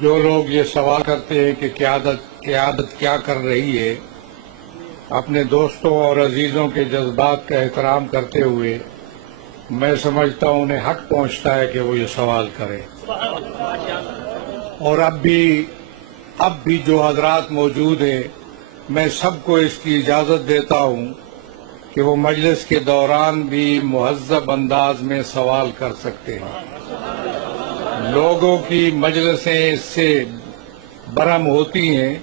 جو لوگ یہ سوال کرتے ہیں کہ قیادت کیا کر رہی ہے، اپنے دوستوں اور عزیزوں کے جذبات کا احترام کرتے ہوئے میں سمجھتا ہوں انہیں حق پہنچتا ہے کہ وہ یہ سوال کرے۔ اور اب بھی جو حضرات موجود ہیں، میں سب کو اس کی اجازت دیتا ہوں کہ وہ مجلس کے دوران بھی مہذب انداز میں سوال کر سکتے ہیں۔ لوگوں کی مجلسیں اس سے برہم ہوتی ہیں،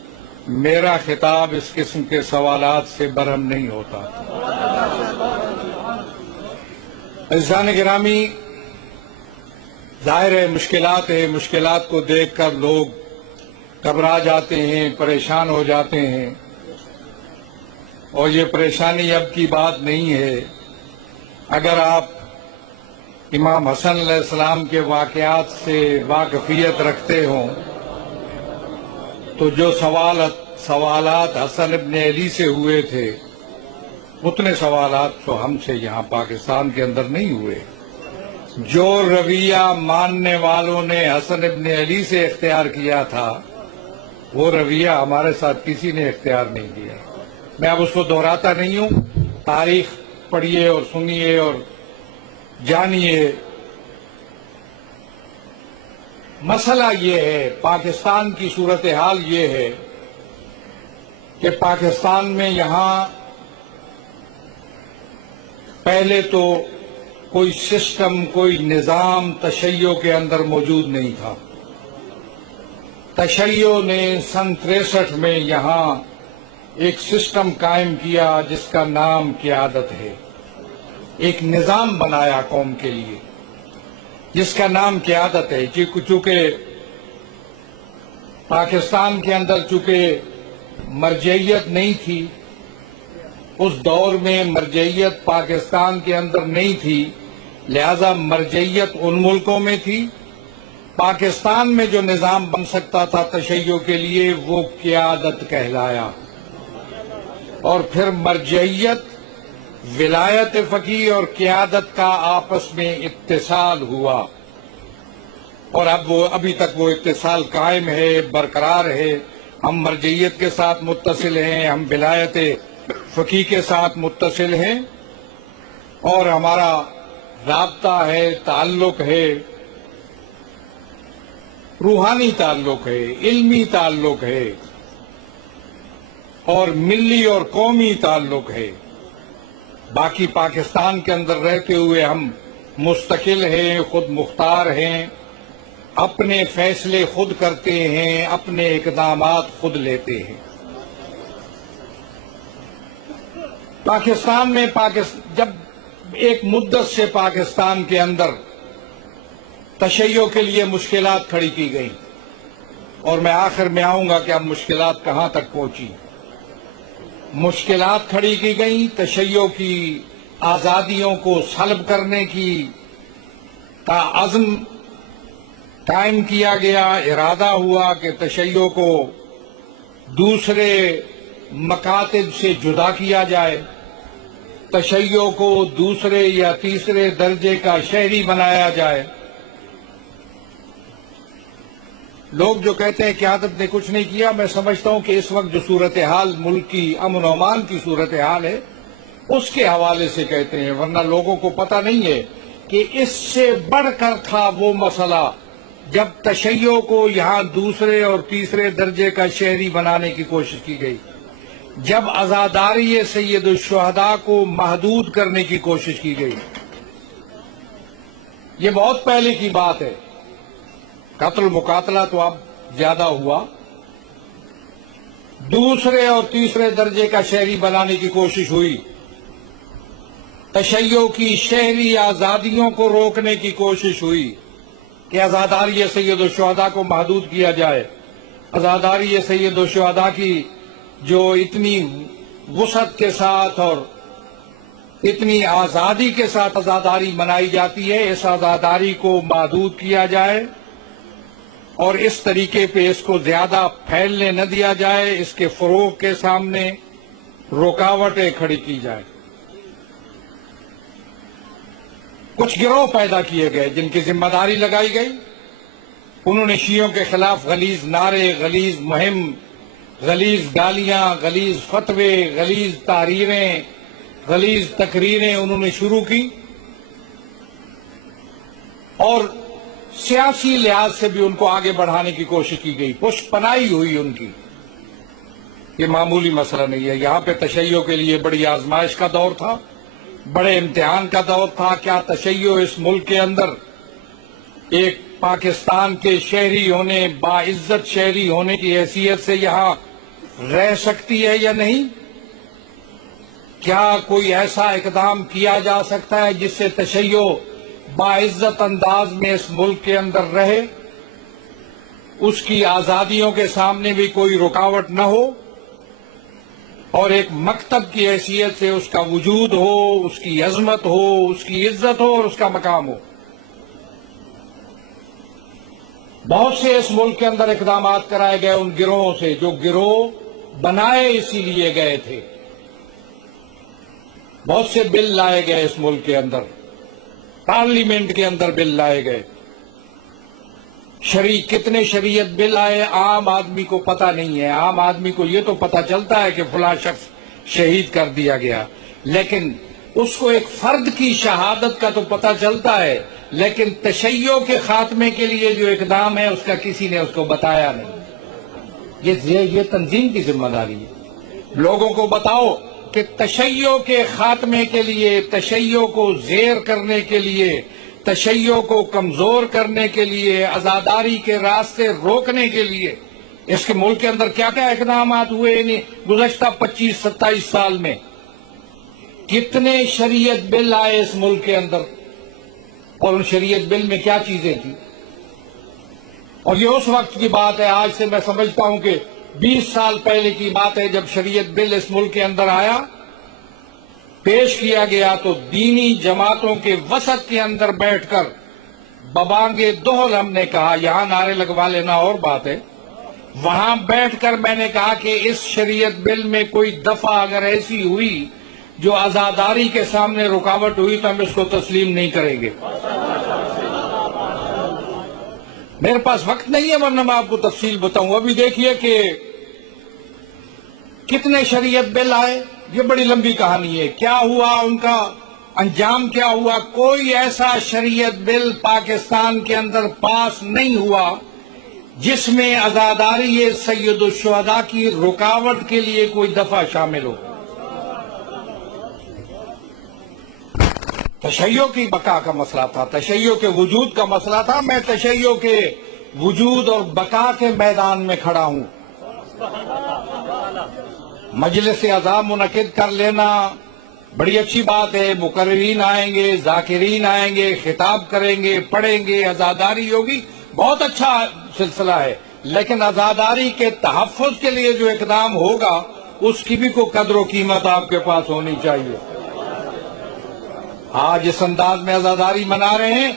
میرا خطاب اس قسم کے سوالات سے برہم نہیں ہوتا۔ عزیزان گرامی، ظاہر ہے مشکلات کو دیکھ کر لوگ گھبرا جاتے ہیں، پریشان ہو جاتے ہیں، اور یہ پریشانی اب کی بات نہیں ہے۔ اگر آپ امام حسن علیہ السلام کے واقعات سے واقفیت رکھتے ہوں تو جو سوالات حسن ابن علی سے ہوئے تھے، اتنے سوالات تو ہم سے یہاں پاکستان کے اندر نہیں ہوئے۔ جو رویہ ماننے والوں نے حسن ابن علی سے اختیار کیا تھا، وہ رویہ ہمارے ساتھ کسی نے اختیار نہیں کیا۔ میں اب اس کو دہراتا نہیں ہوں، تاریخ پڑھیے اور سنیے اور جانیے۔ مسئلہ یہ ہے، پاکستان کی صورتحال یہ ہے کہ پاکستان میں یہاں پہلے تو کوئی سسٹم، کوئی نظام تشیع کے اندر موجود نہیں تھا۔ تشیع نے سن 63 میں یہاں ایک سسٹم قائم کیا جس کا نام قیادت ہے۔ ایک نظام بنایا قوم کے لیے جس کا نام قیادت ہے۔ چونکہ پاکستان کے اندر مرجعیت نہیں تھی، اس دور میں مرجعیت پاکستان کے اندر نہیں تھی، لہذا مرجعیت ان ملکوں میں تھی۔ پاکستان میں جو نظام بن سکتا تھا تشیع کے لیے، وہ قیادت کہلایا۔ اور پھر مرجعیت، ولایت فقیہ اور قیادت کا آپس میں اتصال ہوا، اور ابھی تک وہ اتصال قائم ہے، برقرار ہے۔ ہم مرجعیت کے ساتھ متصل ہیں، ہم ولایت فقیہ کے ساتھ متصل ہیں، اور ہمارا رابطہ ہے، تعلق ہے، روحانی تعلق ہے، علمی تعلق ہے، اور ملی اور قومی تعلق ہے۔ باقی پاکستان کے اندر رہتے ہوئے ہم مستقل ہیں، خود مختار ہیں، اپنے فیصلے خود کرتے ہیں، اپنے اقدامات خود لیتے ہیں۔ پاکستان میں جب ایک مدت سے پاکستان کے اندر تشیع کے لیے مشکلات کھڑی کی گئیں، اور میں آخر میں آؤں گا کہ اب مشکلات کہاں تک پہنچی۔ مشکلات کھڑی کی گئیں، تشیع کی آزادیوں کو سلب کرنے کا عزم قائم کیا گیا، ارادہ ہوا کہ تشیع کو دوسرے مکاتب سے جدا کیا جائے، تشیع کو دوسرے یا تیسرے درجے کا شہری بنایا جائے۔ لوگ جو کہتے ہیں قیادت نے کچھ نہیں کیا، میں سمجھتا ہوں کہ اس وقت جو صورتحال ملک کی امن و امان کی صورتحال ہے، اس کے حوالے سے کہتے ہیں، ورنہ لوگوں کو پتہ نہیں ہے کہ اس سے بڑھ کر تھا وہ مسئلہ جب تشیع کو یہاں دوسرے اور تیسرے درجے کا شہری بنانے کی کوشش کی گئی، جب عزاداری سید الشہداء کو محدود کرنے کی کوشش کی گئی۔ یہ بہت پہلے کی بات ہے، قتل مقاتلہ تو اب زیادہ ہوا۔ دوسرے اور تیسرے درجے کا شہری بنانے کی کوشش ہوئی، تشیع کی شہری آزادیوں کو روکنے کی کوشش ہوئی کہ عزاداری سید الشہداء کو محدود کیا جائے۔ عزاداری سید الشہداء کی جو اتنی وسعت کے ساتھ اور اتنی آزادی کے ساتھ عزاداری منائی جاتی ہے، اس عزاداری کو محدود کیا جائے، اور اس طریقے پہ اس کو زیادہ پھیلنے نہ دیا جائے، اس کے فروغ کے سامنے رکاوٹیں کھڑی کی جائیں۔ کچھ گروہ پیدا کیے گئے جن کی ذمہ داری لگائی گئی انہوں نے شیعوں کے خلاف غلیظ نعرے، غلیظ مہم، غلیظ گالیاں، غلیظ فتوے، غلیظ تحریریں، غلیظ تقریریں انہوں نے شروع کی، اور سیاسی لحاظ سے بھی ان کو آگے بڑھانے کی کوشش کی گئی، پشت پناہی ہوئی ان کی۔ یہ معمولی مسئلہ نہیں ہے، یہاں پہ تشیع کے لیے بڑی آزمائش کا دور تھا، بڑے امتحان کا دور تھا۔ کیا تشیع اس ملک کے اندر ایک پاکستان کے شہری ہونے، باعزت شہری ہونے کی حیثیت سے یہاں رہ سکتی ہے یا نہیں؟ کیا کوئی ایسا اقدام کیا جا سکتا ہے جس سے تشیع باعزت انداز میں اس ملک کے اندر رہے، اس کی آزادیوں کے سامنے بھی کوئی رکاوٹ نہ ہو، اور ایک مکتب کی حیثیت سے اس کا وجود ہو، اس کی عظمت ہو، اس کی عزت ہو اور اس کا مقام ہو؟ بہت سے اس ملک کے اندر اقدامات کرائے گئے ان گروہوں سے جو گروہ بنائے اسی لیے گئے تھے۔ بہت سے بل لائے گئے اس ملک کے اندر، پارلیمنٹ کے اندر بل لائے گئے۔ کتنے شریعت بل آئے عام آدمی کو پتہ نہیں ہے۔ عام آدمی کو یہ تو پتہ چلتا ہے کہ فلاں شخص شہید کر دیا گیا، لیکن اس کو ایک فرد کی شہادت کا تو پتہ چلتا ہے، لیکن تشیع کے خاتمے کے لیے جو اقدام ہے اس کا کسی نے اس کو بتایا نہیں۔ یہ تنظیم کی ذمہ داری ہے۔ لوگوں کو بتاؤ کہ تشیع کے خاتمے کے لیے، تشیع کو زیر کرنے کے لیے، تشیع کو کمزور کرنے کے لیے، عزاداری کے راستے روکنے کے لیے اس کے ملک کے اندر کیا کیا اقدامات ہوئے گزشتہ 25-27 سال میں؟ کتنے شریعت بل آئے اس ملک کے اندر، اور ان شریعت بل میں کیا چیزیں تھیں؟ اور یہ اس وقت کی بات ہے، آج سے میں سمجھتا ہوں کہ 20 سال پہلے کی بات ہے، جب شریعت بل اس ملک کے اندر آیا، پیش کیا گیا، تو دینی جماعتوں کے وسط کے اندر بیٹھ کر ببانگ دہل ہم نے کہا، یہاں نعرے لگوا لینا اور بات ہے، وہاں بیٹھ کر میں نے کہا کہ اس شریعت بل میں کوئی دفعہ اگر ایسی ہوئی جو عزاداری کے سامنے رکاوٹ ہوئی تو ہم اس کو تسلیم نہیں کریں گے۔ میرے پاس وقت نہیں ہے ورنہ میں آپ کو تفصیل بتاؤں۔ ابھی دیکھیے کہ کتنے شریعت بل آئے، یہ بڑی لمبی کہانی ہے، کیا ہوا، ان کا انجام کیا ہوا۔ کوئی ایسا شریعت بل پاکستان کے اندر پاس نہیں ہوا جس میں عزاداری سید الشہداء کی رکاوٹ کے لیے کوئی دفعہ شامل ہو۔ تشیع کی بقا کا مسئلہ تھا، تشیع کے وجود کا مسئلہ تھا۔ میں تشیع کے وجود اور بقا کے میدان میں کھڑا ہوں۔ مجلس اعضاء منعقد کر لینا بڑی اچھی بات ہے، مقررین آئیں گے، ذاکرین آئیں گے، خطاب کریں گے، پڑھیں گے، عزاداری ہوگی، بہت اچھا سلسلہ ہے، لیکن عزاداری کے تحفظ کے لیے جو اقدام ہوگا اس کی بھی کوئی قدر و قیمت آپ کے پاس ہونی چاہیے۔ آج اس انداز میں عزاداری منا رہے ہیں،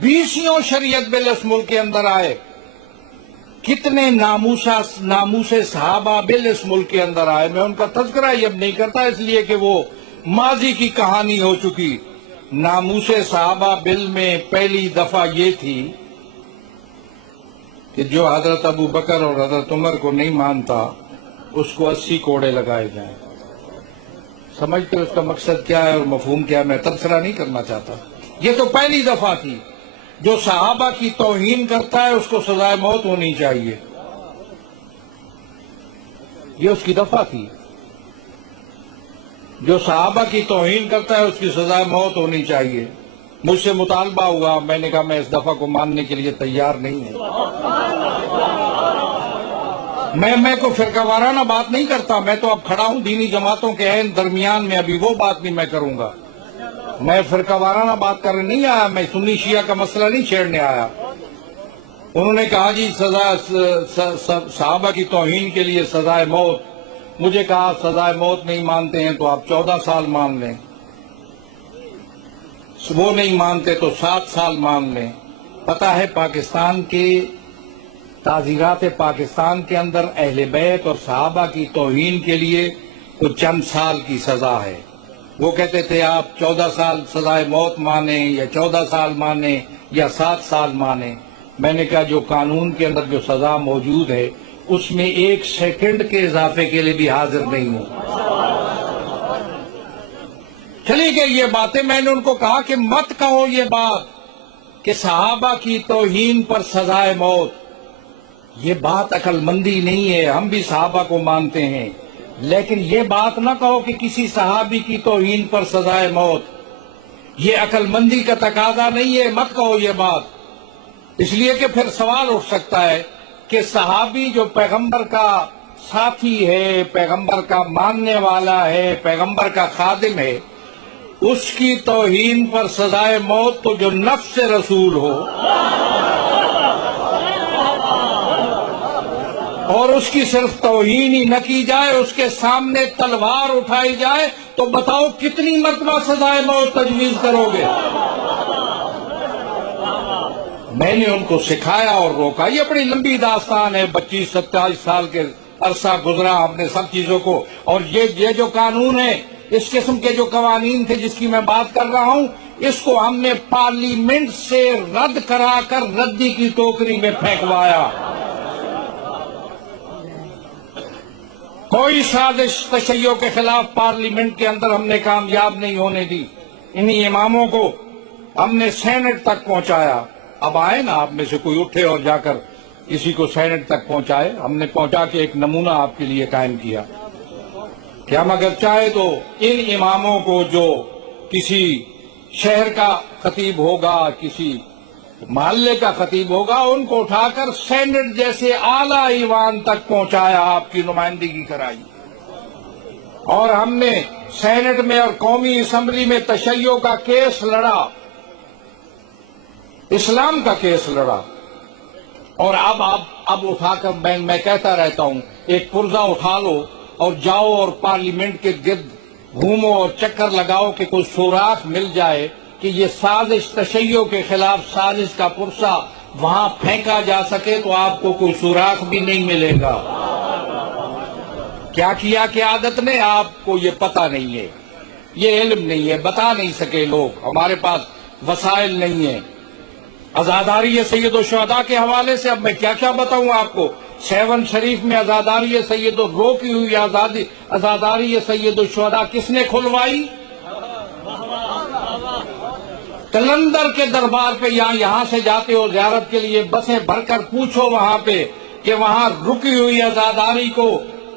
20 شریعت بل اس ملک کے اندر آئے، کتنے ناموس صحابہ بل اس ملک کے اندر آئے۔ میں ان کا تذکرہ ہی اب نہیں کرتا اس لیے کہ وہ ماضی کی کہانی ہو چکی۔ ناموس صحابہ بل میں پہلی دفعہ یہ تھی کہ جو حضرت ابو بکر اور حضرت عمر کو نہیں مانتا اس کو 80 کوڑے لگائے جائیں۔ سمجھتے اس کا مقصد کیا ہے اور مفہوم کیا ہے، میں تبصرہ نہیں کرنا چاہتا۔ یہ تو پہلی دفعہ تھی۔ جو صحابہ کی توہین کرتا ہے اس کو سزائے موت ہونی چاہیے، یہ اس کی دفعہ تھی۔ جو صحابہ کی توہین کرتا ہے اس کی سزائے موت ہونی چاہیے۔ مجھ سے مطالبہ ہوا، میں نے کہا میں اس دفعہ کو ماننے کے لیے تیار نہیں ہوں۔ میں کوئی فرقہ وارانہ بات نہیں کرتا، میں تو اب کھڑا ہوں دینی جماعتوں کے عین درمیان میں، ابھی وہ بات نہیں میں کروں گا۔ میں فرقہ وارانہ بات کرنے نہیں آیا، میں سنی شیعہ کا مسئلہ نہیں چھیڑنے آیا۔ انہوں نے کہا جی صحابہ کی توہین کے لیے سزائے موت۔ مجھے کہا سزائے موت نہیں مانتے ہیں تو آپ 14 سال مان لیں، وہ نہیں مانتے تو 7 سال مان لیں۔ پتہ ہے پاکستان کے تعزیرات پاکستان کے اندر اہل بیت اور صحابہ کی توہین کے لیے تو چند سال کی سزا ہے۔ وہ کہتے تھے آپ 14 سال سزائے موت مانیں یا 14 سال مانیں یا 7 سال مانیں۔ میں نے کہا جو قانون کے اندر جو سزا موجود ہے اس میں 1 سیکنڈ کے اضافے کے لیے بھی حاضر نہیں ہوں۔ چلی گئی یہ باتیں۔ میں نے ان کو کہا کہ مت کہو یہ بات کہ صحابہ کی توہین پر سزائے موت، یہ بات عقل مندی نہیں ہے۔ ہم بھی صحابہ کو مانتے ہیں، لیکن یہ بات نہ کہو کہ کسی صحابی کی توہین پر سزائے موت، یہ عقل مندی کا تقاضا نہیں ہے، مت کہو یہ بات۔ اس لیے کہ پھر سوال اٹھ سکتا ہے کہ صحابی جو پیغمبر کا ساتھی ہے، پیغمبر کا ماننے والا ہے، پیغمبر کا خادم ہے، اس کی توہین پر سزائے موت تو جو نفس رسول ہو اور اس کی صرف توہین ہی نہ کی جائے، اس کے سامنے تلوار اٹھائی جائے، تو بتاؤ کتنی مرتبہ سزائے موت تجویز کرو گے؟ میں نے ان کو سکھایا اور روکا۔ یہ بڑی لمبی داستان ہے، 25-27 سال کے عرصہ گزرا ہم نے سب چیزوں کو، اور یہ جو قانون ہے، اس قسم کے جو قوانین تھے جس کی میں بات کر رہا ہوں، اس کو ہم نے پارلیمنٹ سے رد کرا کر ردی کی ٹوکری میں پھینکوایا۔ کوئی سازش تشیع کے خلاف پارلیمنٹ کے اندر ہم نے کامیاب نہیں ہونے دی۔ انہی اماموں کو ہم نے سینٹ تک پہنچایا۔ اب آئے نا آپ میں سے کوئی اٹھے اور جا کر کسی کو سینٹ تک پہنچائے۔ ہم نے پہنچا کے ایک نمونہ آپ کے لیے قائم کیا کہ ہم اگر چاہے تو ان اماموں کو جو کسی شہر کا خطیب ہوگا، کسی محلے کا خطیب ہوگا، ان کو اٹھا کر سینٹ جیسے اعلیٰ ایوان تک پہنچایا، آپ کی نمائندگی کرائی، اور ہم نے سینٹ میں اور قومی اسمبلی میں تشیع کا کیس لڑا، اسلام کا کیس لڑا۔ اور اب اٹھا کر میں کہتا رہتا ہوں، ایک پرزہ اٹھا لو اور جاؤ اور پارلیمنٹ کے گرد گھومو اور چکر لگاؤ کہ کوئی سوراخ مل جائے کہ یہ سازش تشیع کے خلاف سازش کا پرزہ وہاں پھینکا جا سکے، تو آپ کو کوئی سوراخ بھی نہیں ملے گا۔ کیا کہ عادت نے آپ کو یہ پتہ نہیں ہے، یہ علم نہیں ہے، بتا نہیں سکے لوگ، ہمارے پاس وسائل نہیں ہیں۔ عزاداری سید الشہداء کے حوالے سے اب میں کیا بتاؤں آپ کو۔ 7 شریف میں عزاداری سید روکی ہوئی عزاداری سید الشہداء کس نے کھلوائی؟ قلندر کے دربار پہ یہاں سے جاتے ہو زیارت کے لیے، بسیں بھر کر پوچھو وہاں پہ کہ وہاں رکی ہوئی عزاداری کو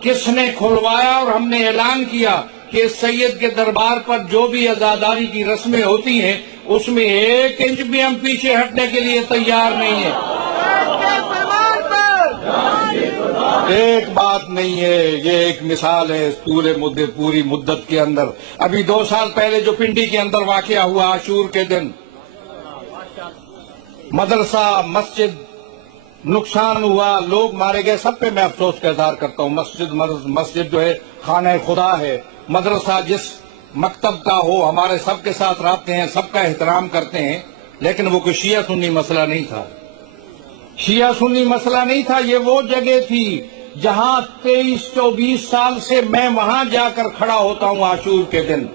کس نے کھلوایا، اور ہم نے اعلان کیا کہ سید کے دربار پر جو بھی عزاداری کی رسمیں ہوتی ہیں اس میں 1 انچ بھی ہم پیچھے ہٹنے کے لیے تیار نہیں ہیں۔ ایک بات نہیں ہے، یہ ایک مثال ہے پوری مدت کے اندر۔ ابھی 2 سال پہلے جو پنڈی کے اندر واقعہ ہوا عاشور کے دن، مدرسہ مسجد نقصان ہوا، لوگ مارے گئے، سب پہ میں افسوس کا اظہار کرتا ہوں۔ مسجد جو ہے خانہ خدا ہے، مدرسہ جس مکتب کا ہو، ہمارے سب کے ساتھ رابطے ہیں، سب کا احترام کرتے ہیں، لیکن وہ کوئی شیعہ سنی مسئلہ نہیں تھا، شیعہ سنی مسئلہ نہیں تھا۔ یہ وہ جگہ تھی جہاں 23-24 سال سے میں وہاں جا کر کھڑا ہوتا ہوں عاشور کے دن۔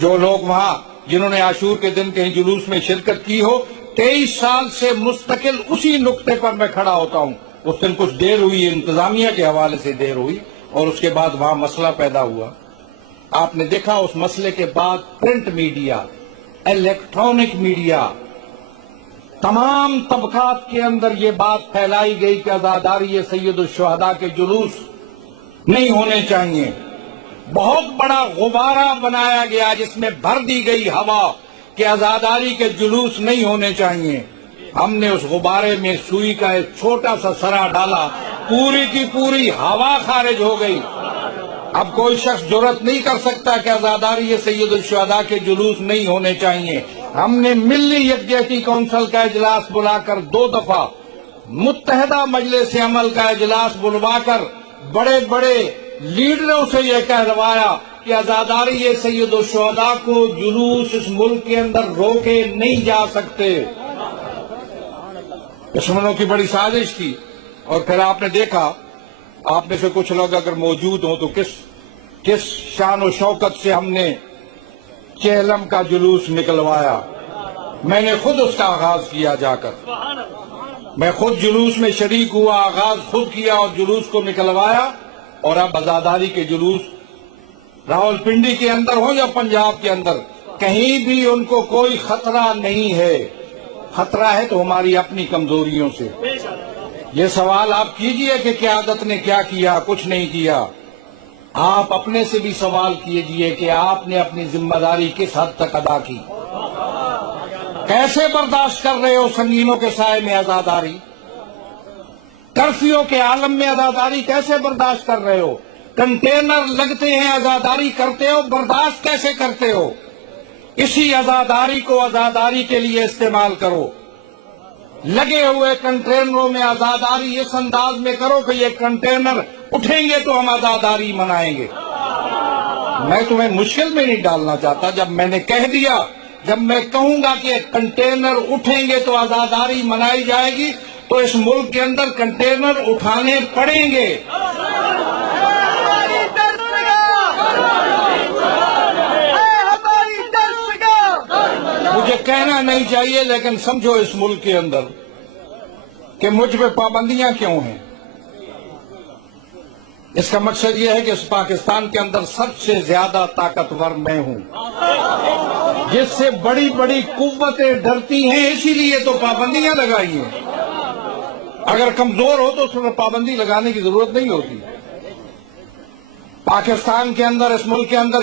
جو لوگ وہاں جنہوں نے عاشور کے دن کہیں جلوس میں شرکت کی ہو، 23 سال سے مستقل اسی نقطے پر میں کھڑا ہوتا ہوں۔ اس دن کچھ دیر ہوئی، انتظامیہ کے حوالے سے دیر ہوئی، اور اس کے بعد وہاں مسئلہ پیدا ہوا۔ آپ نے دیکھا اس مسئلے کے بعد پرنٹ میڈیا، الیکٹرانک میڈیا، تمام طبقات کے اندر یہ بات پھیلائی گئی کہ عزاداری سید الشہداء کے جلوس نہیں ہونے چاہیے۔ بہت بڑا غبارہ بنایا گیا جس میں بھر دی گئی ہوا کہ عزاداری کے جلوس نہیں ہونے چاہیے۔ ہم نے اس غبارے میں سوئی کا ایک چھوٹا سا سرا ڈالا، پوری کی پوری ہوا خارج ہو گئی۔ اب کوئی شخص جرأت نہیں کر سکتا کہ عزاداری سید الشہداء کے جلوس نہیں ہونے چاہیے۔ ہم نے ملی یکجہتی کونسل کا اجلاس بلا کر 2 دفعہ، متحدہ مجلس عمل کا اجلاس بلوا کر بڑے بڑے لیڈروں سے یہ کہلوایا کہ عزاداری سید الشہداء کو جلوس اس ملک کے اندر روکے نہیں جا سکتے۔ دشمنوں کی بڑی سازش تھی۔ اور پھر آپ نے دیکھا، آپ میں سے کچھ لوگ اگر موجود ہوں تو کس شان و شوکت سے ہم نے چہلم کا جلوس نکلوایا۔ میں نے خود اس کا آغاز کیا جا کر، میں خود جلوس میں شریک ہوا، آغاز خود کیا اور جلوس کو نکلوایا، اور اب عزاداری کے جلوس راولپنڈی کے اندر ہو یا پنجاب کے اندر، کہیں بھی ان کو کوئی خطرہ نہیں ہے۔ خطرہ ہے تو ہماری اپنی کمزوریوں سے۔ یہ سوال آپ کیجئے کہ قیادت نے کیا کیا، کچھ نہیں کیا۔ آپ اپنے سے بھی سوال کیجئے کہ آپ نے اپنی ذمہ داری کس حد تک ادا کی، کیسے برداشت کر رہے ہو سنگینوں کے سائے میں عزاداری، کرفیو کے عالم میں عزاداری کیسے برداشت کر رہے ہو، کنٹینر لگتے ہیں عزاداری کرتے ہو، برداشت کیسے کرتے ہو؟ اسی عزاداری کو عزاداری کے لیے استعمال کرو۔ لگے ہوئے کنٹینروں میں عزاداری اس انداز میں کرو کہ یہ کنٹینر اٹھیں گے تو ہم عزاداری منائیں گے۔ میں تمہیں مشکل میں نہیں ڈالنا چاہتا۔ جب میں نے کہہ دیا، جب میں کہوں گا کہ کنٹینر اٹھیں گے تو عزاداری منائی جائے گی، تو اس ملک کے اندر کنٹینر اٹھانے پڑیں گے۔ مجھے کہنا نہیں چاہیے، لیکن سمجھو اس ملک کے اندر کہ مجھ پہ پابندیاں کیوں ہیں۔ اس کا مقصد یہ ہے کہ اس پاکستان کے اندر سب سے زیادہ طاقتور میں ہوں، جس سے بڑی بڑی قوتیں ڈرتی ہیں، اسی لیے تو پابندیاں لگائی ہیں۔ اگر کمزور ہو تو اس پر پابندی لگانے کی ضرورت نہیں ہوتی۔ پاکستان کے اندر، اس ملک کے اندر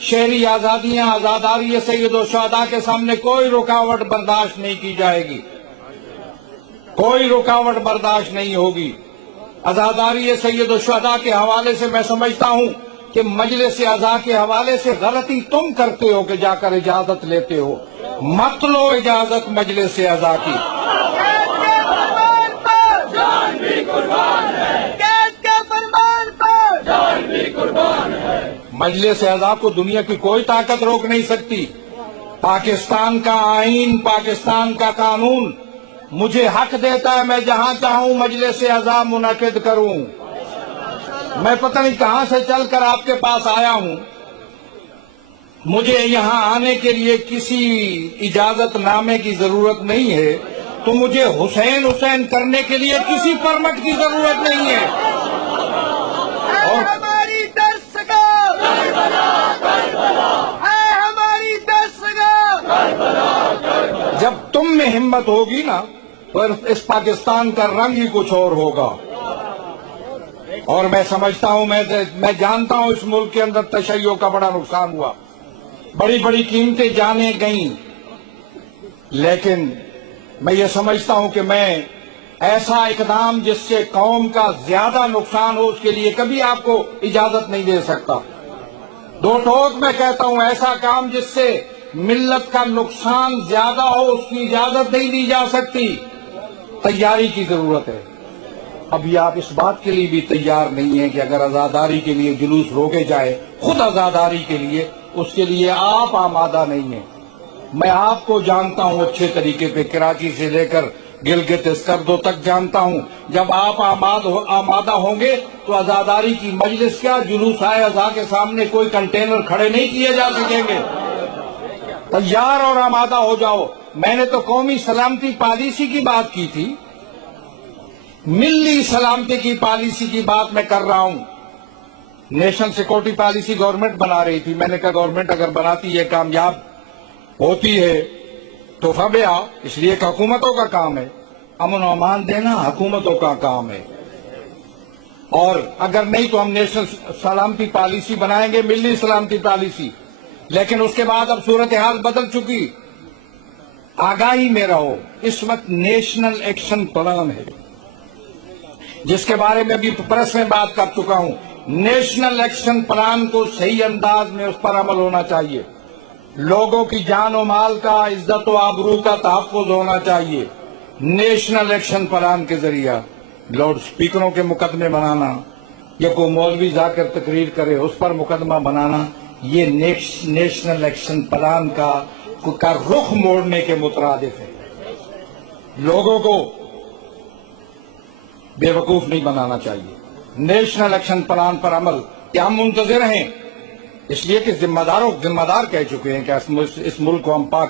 شہری آزادیاں، عزاداری سید الشہداء کے سامنے کوئی رکاوٹ برداشت نہیں کی جائے گی، کوئی رکاوٹ برداشت نہیں ہوگی۔ عزاداری سید الشہداء کے حوالے سے میں سمجھتا ہوں کہ مجلس اعضاء کے حوالے سے غلطی تم کرتے ہو کہ جا کر اجازت لیتے ہو۔ مت لو اجازت مجلس اعضاء کی۔ مجلس اعضاء کو دنیا کی کوئی طاقت روک نہیں سکتی۔ پاکستان کا آئین، پاکستان کا قانون مجھے حق دیتا ہے، میں جہاں چاہوں مجلس اعضاء منعقد کروں۔ میں پتہ نہیں کہاں سے چل کر آپ کے پاس آیا ہوں، مجھے یہاں آنے کے لیے کسی اجازت نامے کی ضرورت نہیں ہے، تو مجھے حسین حسین کرنے کے لیے کسی پرمٹ کی ضرورت نہیں ہے۔ اور جب تم میں ہمت ہوگی نا، تو اس پاکستان کا رنگ ہی کچھ اور ہوگا۔ اور میں سمجھتا ہوں، میں جانتا ہوں اس ملک کے اندر تشیع کا بڑا نقصان ہوا، بڑی بڑی قیمتیں جانیں گئیں، لیکن میں یہ سمجھتا ہوں کہ میں ایسا اقدام جس سے قوم کا زیادہ نقصان ہو، اس کے لیے کبھی آپ کو اجازت نہیں دے سکتا۔ دو ٹوک میں کہتا ہوں، ایسا کام جس سے ملت کا نقصان زیادہ ہو، اس کی اجازت نہیں دی جا سکتی۔ تیاری کی ضرورت ہے۔ ابھی آپ اس بات کے لیے بھی تیار نہیں ہیں کہ اگر عزاداری کے لیے جلوس روکے جائے، خود عزاداری کے لیے، اس کے لیے آپ آمادہ نہیں ہیں۔ میں آپ کو جانتا ہوں اچھے طریقے پہ، کراچی سے لے کر گلگت اسکردو تک جانتا ہوں۔ جب آپ آمادہ ہوں گے تو عزاداری کی مجلس کیا، جلوس اعضاء کے سامنے کوئی کنٹینر کھڑے نہیں کیے جا سکیں گے۔ تیار اور آمادہ ہو جاؤ۔ میں نے تو قومی سلامتی پالیسی کی بات کی تھی، ملی سلامتی کی پالیسی کی بات میں کر رہا ہوں۔ نیشنل سیکورٹی پالیسی گورنمنٹ بنا رہی تھی، میں نے کہا گورنمنٹ اگر بناتی ہے، کامیاب ہوتی ہے تو فبیا، اس لیے کہ حکومتوں کا کام ہے، امن و امان دینا حکومتوں کا کام ہے۔ اور اگر نہیں تو ہم نیشنل سلامتی پالیسی بنائیں گے، ملی سلامتی پالیسی۔ لیکن اس کے بعد اب صورتحال بدل چکی۔ آگاہی میں رہو، اس وقت نیشنل ایکشن پلان ہے، جس کے بارے میں بھی پریس میں بات کر چکا ہوں۔ نیشنل ایکشن پلان کو صحیح انداز میں اس پر عمل ہونا چاہیے، لوگوں کی جان و مال کا، عزت و آبرو کا تحفظ ہونا چاہیے۔ نیشنل ایکشن پلان کے ذریعہ لاؤڈ سپیکروں کے مقدمے بنانا، یا کوئی مولوی جا کر تقریر کرے اس پر مقدمہ بنانا، یہ نیشنل ایکشن پلان کا رخ موڑنے کے مترادف ہے۔ لوگوں کو بے وقوف نہیں بنانا چاہیے۔ نیشنل ایکشن پلان پر عمل کہ ہم منتظر ہیں، اس لیے کہ ذمہ دار کہہ چکے ہیں کہ اس ملک کو ہم پاک